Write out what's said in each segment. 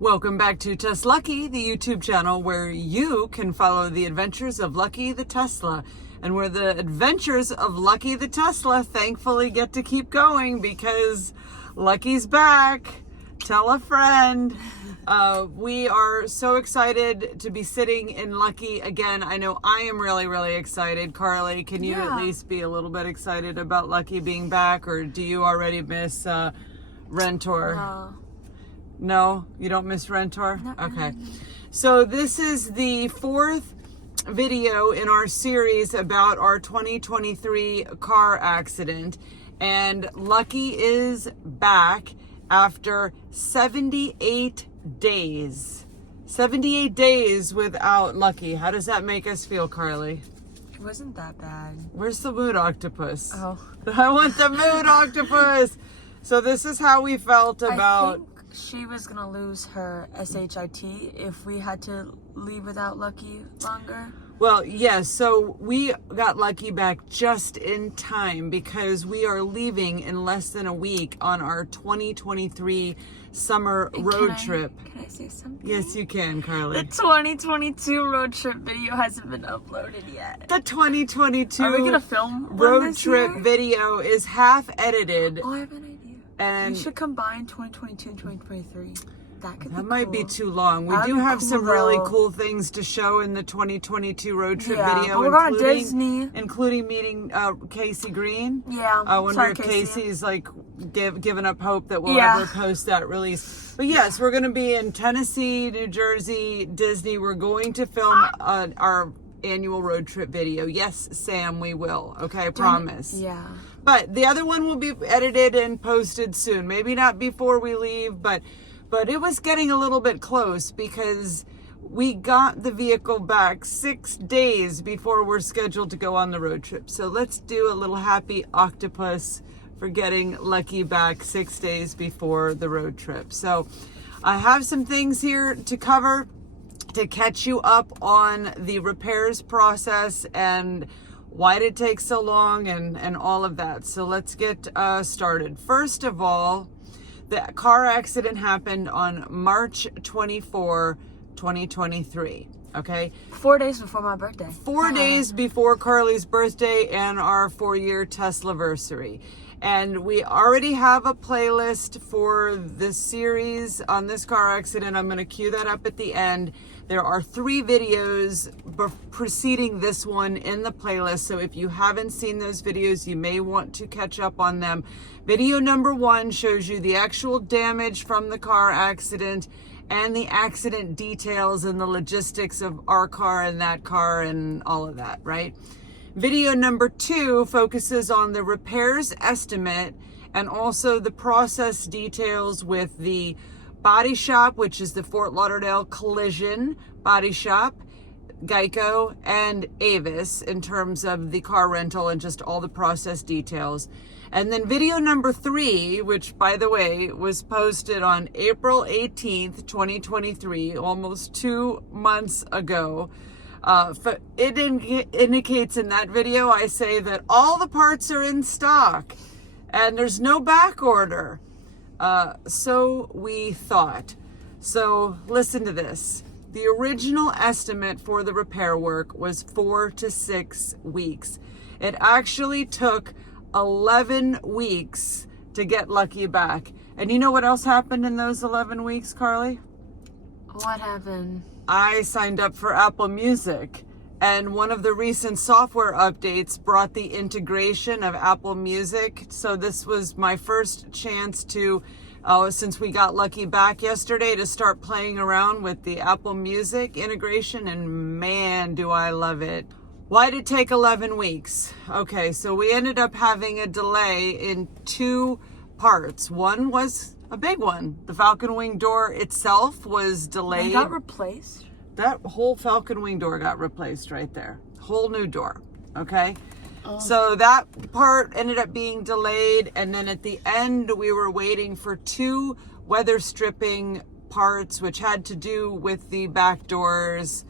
Welcome back to TesLUCKY, the YouTube channel where you can follow the adventures of Lucky the Tesla, and where the adventures of Lucky the Tesla thankfully get to keep going because Lucky's back. Tell a friend. We are so excited to be sitting in Lucky again. I know I am really, really excited. Carly, can you at least be a little bit excited about Lucky being back, or do you already miss Rentor? No, you don't miss Rentor? Okay. So this is the fourth video in our series about our 2023 car accident. And Lucky is back after 78 days. 78 days without Lucky. How does that make us feel, Carly? It wasn't that bad. Where's the mood octopus? Oh. I want the mood octopus. So this is how we felt about... I think she was gonna lose her SHIT if we had to leave without Lucky longer. Well, yes, so we got Lucky back just in time because we are leaving in less than a week on our 2023 summer road trip. Can I say something? Yes, you can, Carly. The 2022 road trip video hasn't been uploaded yet. The 2022 Are we gonna film road trip video is half edited. Oh, I have an idea. And we should combine 2022 and 2023. That might be too long. We do have some really cool things to show in the 2022 road trip video, we're going to Disney, including meeting Casey Green. Yeah, I wonder if Casey's like giving up hope that we'll ever post that release. But yes, we're going to be in Tennessee, New Jersey, Disney. We're going to film our annual road trip video. Yes, Sam, we will. Okay, I promise. Yeah. But the other one will be edited and posted soon. Maybe not before we leave, but it was getting a little bit close because we got the vehicle back 6 days before we're scheduled to go on the road trip. So let's do a little happy octopus for getting Lucky back 6 days before the road trip. So I have some things here to cover to catch you up on the repairs process and why did it take so long and all of that. So let's get started. First of all, the car accident happened on March 24, 2023, okay? 4 days before my birthday. 4 days before Carly's birthday and our 4-year Teslaversary. And we already have a playlist for the series on this car accident. I'm going to cue that up at the end. There are 3 videos preceding this one in the playlist. So if you haven't seen those videos, you may want to catch up on them. Video number 1 shows you the actual damage from the car accident and the accident details and the logistics of our car and that car and all of that, right? Video number 2 focuses on the repairs estimate and also the process details with the body shop, which is the Fort Lauderdale Collision Body Shop, Geico, and Avis in terms of the car rental and just all the process details. And then video number 3, which by the way was posted on April 18th, 2023, almost 2 months ago. It indicates in that video, I say that all the parts are in stock and there's no back order. So we thought. So listen to this. The original estimate for the repair work was 4 to 6 weeks. It actually took 11 weeks to get Lucky back. And you know what else happened in those 11 weeks, Carly? What happened? I signed up for Apple Music, and one of the recent software updates brought the integration of Apple Music. So this was my first chance to, since we got Lucky back yesterday, to start playing around with the Apple Music integration, and man, do I love it. Why did it take 11 weeks? Okay, so we ended up having a delay in 2 parts. One was a big one. The Falcon Wing door itself was delayed. It got replaced? That whole Falcon Wing door got replaced right there. Whole new door, okay? Oh. So that part ended up being delayed, and then at the end we were waiting for 2 weather stripping parts which had to do with the back doors.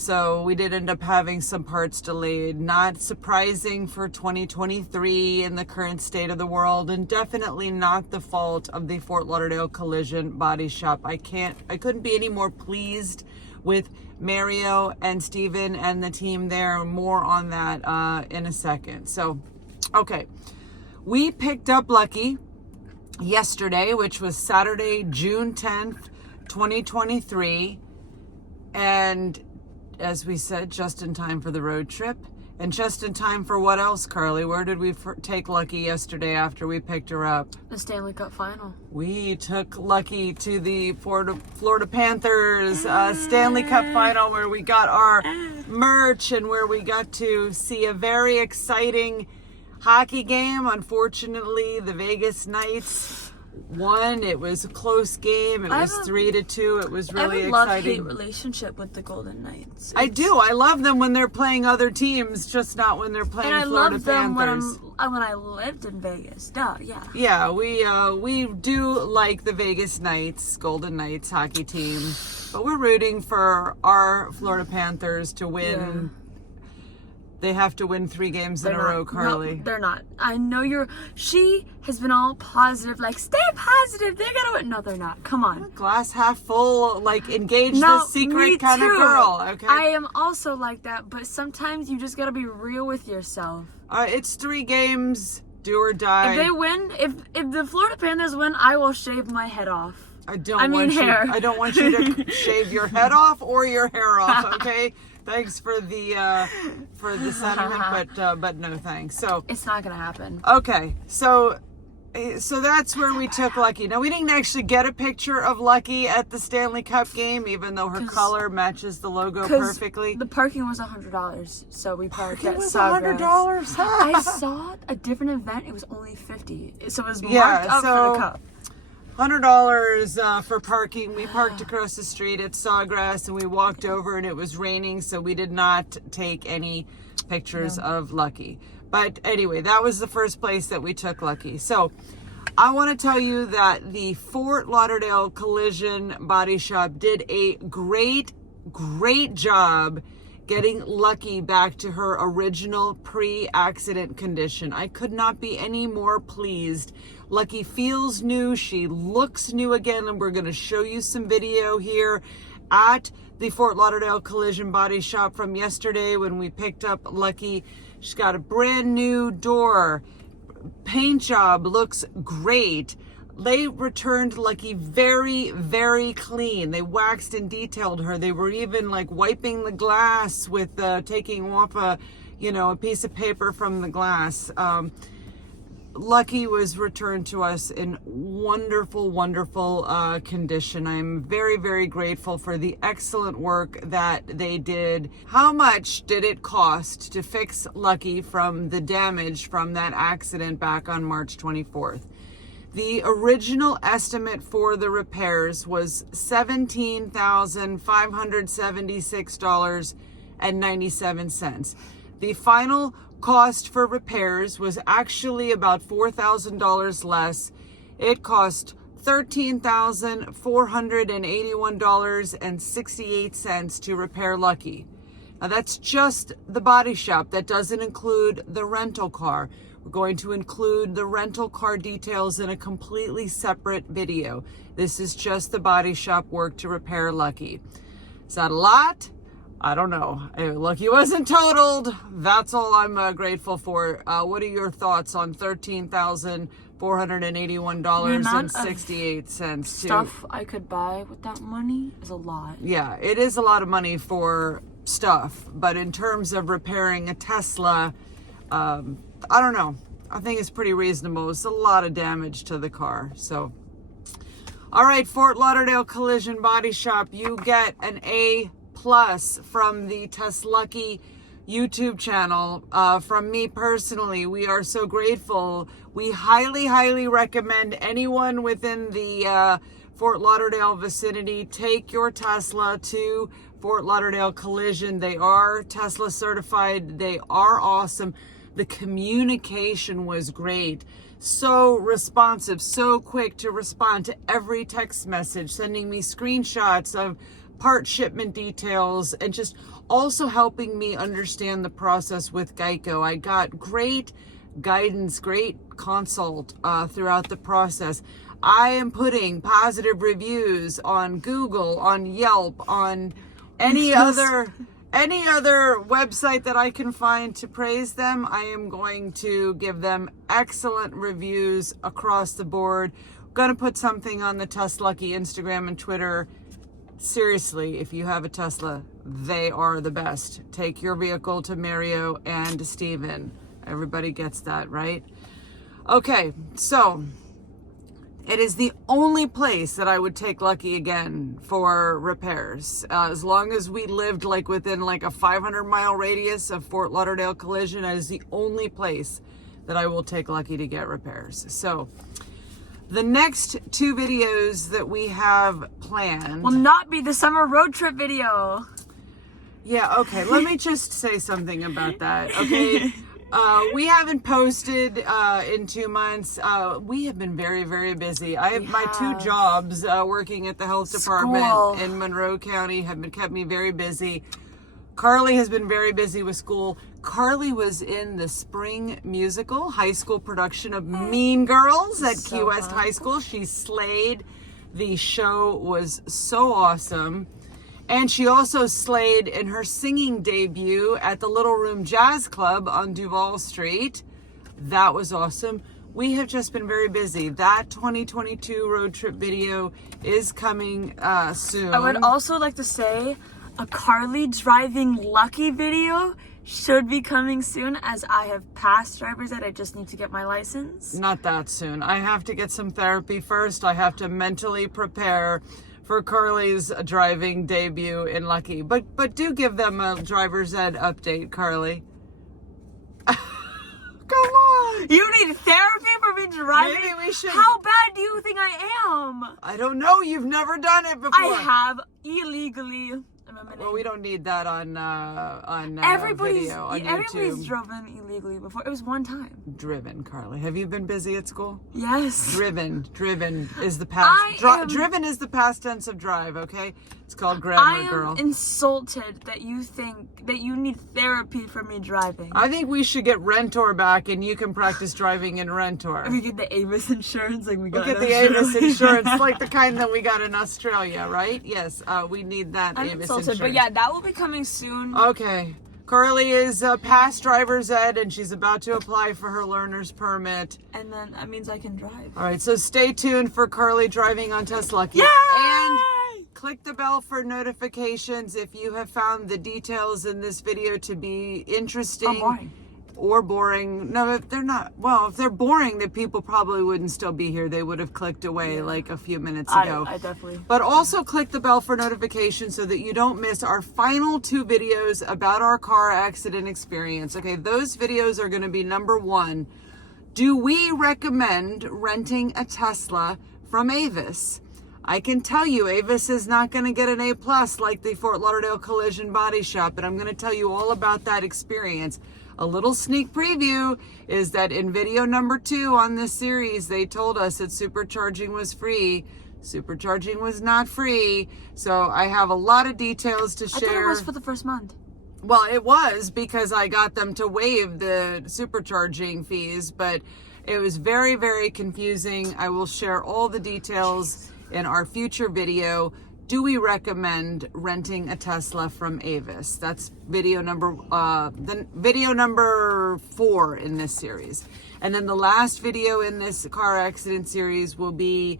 So we did end up having some parts delayed. Not surprising for 2023 in the current state of the world, and definitely not the fault of the Fort Lauderdale Collision Body Shop. I couldn't be any more pleased with Mario and Steven and the team there. More on that in a second. So, okay. We picked up Lucky yesterday, which was Saturday, June 10th, 2023. And as we said, just in time for the road trip. And just in time for what else, Carly? Where did we take Lucky yesterday after we picked her up? The Stanley Cup Final. We took Lucky to the Florida Panthers Stanley Cup Final, where we got our merch and where we got to see a very exciting hockey game. Unfortunately, the Vegas Knights won. It was a close game. It was 3-2. It was really exciting. I have a love-hate relationship with the Golden Knights. I do. I love them when they're playing other teams, just not when they're playing Florida Panthers. And I loved them when I lived in Vegas. Duh, yeah. Yeah, we do like the Vegas Knights, Golden Knights hockey team, but we're rooting for our Florida Panthers to win. Yeah. They have to win 3 games in a row, Carly. No, they're not. I know she has been all positive, like, stay positive, they're gonna win. No, they're not. Come on. Glass half full, like, engage the secret kind of girl, okay? I am also like that, but sometimes you just gotta be real with yourself. It's 3 games, do or die. If they win, if the Florida Panthers win, I will shave my head off. I don't want you to shave your head off or your hair off, okay? Thanks for the sentiment, but no thanks. So it's not gonna happen. Okay, so that's where we took Lucky. Now we didn't actually get a picture of Lucky at the Stanley Cup game, even though her color matches the logo perfectly. The parking was $100, so we parked at $100. I saw a different event. It was only $50, so it was marked up for the cup. $100 for parking. We parked across the street at Sawgrass and we walked over, and it was raining, so we did not take any pictures of Lucky. But anyway, that was the first place that we took Lucky. So I want to tell you that the Fort Lauderdale Collision Body Shop did a great job getting Lucky back to her original pre-accident condition. I could not be any more pleased. Lucky feels new. She looks new again, and we're going to show you some video here at the Fort Lauderdale Collision Body Shop from yesterday when we picked up Lucky. She's got a brand new door. Paint job looks great. They returned Lucky very, very clean. They waxed and detailed her. They were even like wiping the glass with taking off a piece of paper from the glass. Lucky was returned to us in wonderful, wonderful condition. I'm very, very grateful for the excellent work that they did. How much did it cost to fix Lucky from the damage from that accident back on March 24th? The original estimate for the repairs was $17,576.97. The final cost for repairs was actually about $4,000 less. It cost $13,481.68 to repair Lucky. Now that's just the body shop. That doesn't include the rental car. We're going to include the rental car details in a completely separate video. This is just the body shop work to repair Lucky. Is that a lot? I don't know. Lucky wasn't totaled. That's all I'm grateful for. What are your thoughts on $13,481.68? Stuff I could buy with that money is a lot. Yeah, it is a lot of money for stuff. But in terms of repairing a Tesla, I don't know. I think it's pretty reasonable. It's a lot of damage to the car. So, all right, Fort Lauderdale Collision Body Shop, you get an A+ from the TesLUCKY YouTube channel. From me personally, we are so grateful. We highly, highly recommend anyone within the Fort Lauderdale vicinity take your Tesla to Fort Lauderdale Collision. They are Tesla certified. They are awesome. The communication was great. So responsive, so quick to respond to every text message, sending me screenshots of part shipment details, and just also helping me understand the process with Geico. I got great guidance, great consult throughout the process. I am putting positive reviews on Google, on Yelp, on any other website that I can find to praise them. I am going to give them excellent reviews across the board. I'm going to put something on the TesLUCKY Instagram and Twitter. Seriously, if you have a Tesla, they are the best. Take your vehicle to Mario and Steven. Everybody gets that, right? Okay, so it is the only place that I would take Lucky again for repairs. As long as we lived like within like a 500-mile radius of Fort Lauderdale collision, that is the only place that I will take Lucky to get repairs. So the next 2 videos that we have planned will not be the summer road trip video. Yeah, okay. Let me just say something about that, okay? We haven't posted in 2 months. We have been very, very busy. I have my 2 jobs working at the health department in Monroe County have kept me very busy. Carly has been very busy with school. Carly was in the spring musical high school production of Mean Girls at Key West High School. She slayed. The show was so awesome. And she also slayed in her singing debut at the Little Room Jazz Club on Duval Street. That was awesome. We have just been very busy. That 2022 road trip video is coming soon. I would also like to say a Carly driving Lucky video should be coming soon, as I have passed driver's ed. I just need to get my license. Not that soon. I have to get some therapy first. I have to mentally prepare for Carly's driving debut in Lucky. But do give them a driver's ed update, Carly. Come on. You need therapy for me driving? Maybe we should. How bad do you think I am? I don't know. You've never done it before. I have illegally. Well, we don't need that on video on everybody's YouTube. driven illegally before. It was one time. Driven, Carly. Have you been busy at school? Yes. Driven is the past. Driven is the past tense of drive. Okay, it's called grammar, girl. I am insulted that you think that you need therapy for me driving. I think we should get Rentor back, and you can practice driving in Rentor. We get the Avis insurance, like we got. We'll get the Avis insurance, like the kind that we got in Australia, right? Yes, we need that Avis insurance. But yeah, that will be coming soon. Okay. Carly is past driver's ed, and she's about to apply for her learner's permit. And then that means I can drive. All right, so stay tuned for Carly driving on TesLUCKY. Yay! And click the bell for notifications if you have found the details in this video to be interesting. Or boring. No, if they're not. Well, if they're boring, the people probably wouldn't still be here. They would have clicked away like a few minutes ago. I definitely. But also click the bell for notifications so that you don't miss our final 2 videos about our car accident experience. Okay, those videos are going to be number 1. Do we recommend renting a Tesla from Avis? I can tell you Avis is not going to get an A+ like the Fort Lauderdale Collision Body Shop, but I'm going to tell you all about that experience. A little sneak preview is that in video number 2 on this series, they told us that supercharging was free. Supercharging was not free. So I have a lot of details to share. I thought it was for the first month. Well, it was because I got them to waive the supercharging fees, but it was very, very confusing. I will share all the details in our future video. Do we recommend renting a Tesla from Avis? That's video number 4 in this series. And then the last video in this car accident series will be,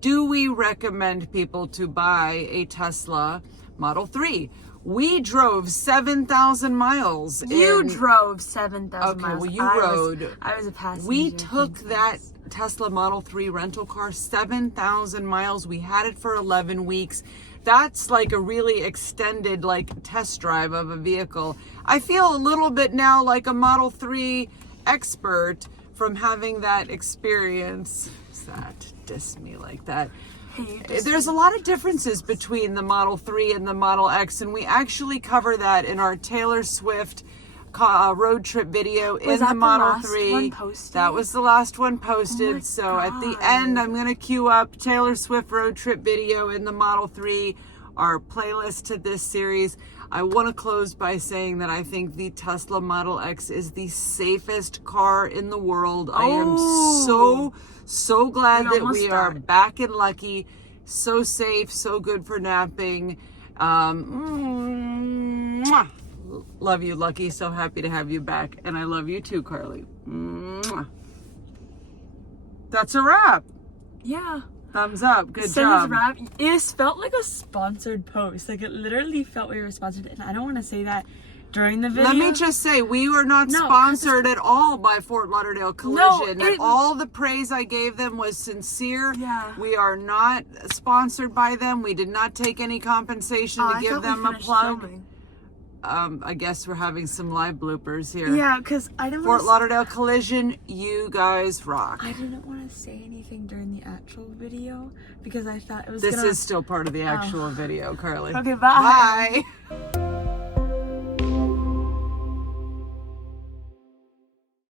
do we recommend people to buy a Tesla Model 3? We drove 7,000 miles. You drove 7,000 miles. Okay, well, you rode. I was a passenger. We took that Tesla Model 3 rental car 7,000 miles. We had it for 11 weeks. That's like a really extended test drive of a vehicle. I feel a little bit now like a Model 3 expert from having that experience. That diss me like that. There's a lot of differences between the Model 3 and the Model X, and we actually cover that in our Taylor Swift road trip video in the Model 3. That was the last one posted. So at the end, I'm going to queue up Taylor Swift road trip video in the Model 3 our playlist to this series. I want to close by saying that I think the Tesla Model X is the safest car in the world. I am so glad that we are back in Lucky. So safe, so good for napping. Love you, Lucky. So happy to have you back. And I love you too, Carly. That's a wrap. Yeah. Thumbs up. Good So job. wrap. It felt like a sponsored post. Like, it literally felt we were sponsored. And I don't want to say that during the video. Let me just say, we were not sponsored at all by Fort Lauderdale Collision. And all the praise I gave them was sincere. Yeah. We are not sponsored by them. We did not take any compensation to give them a plug. Filming. I guess we're having some live bloopers here. Yeah, because I didn't Fort Lauderdale Collision, you guys rock. I didn't want to say anything during the actual video because I thought it was This is still part of the actual video, Carly. Okay, bye. Bye.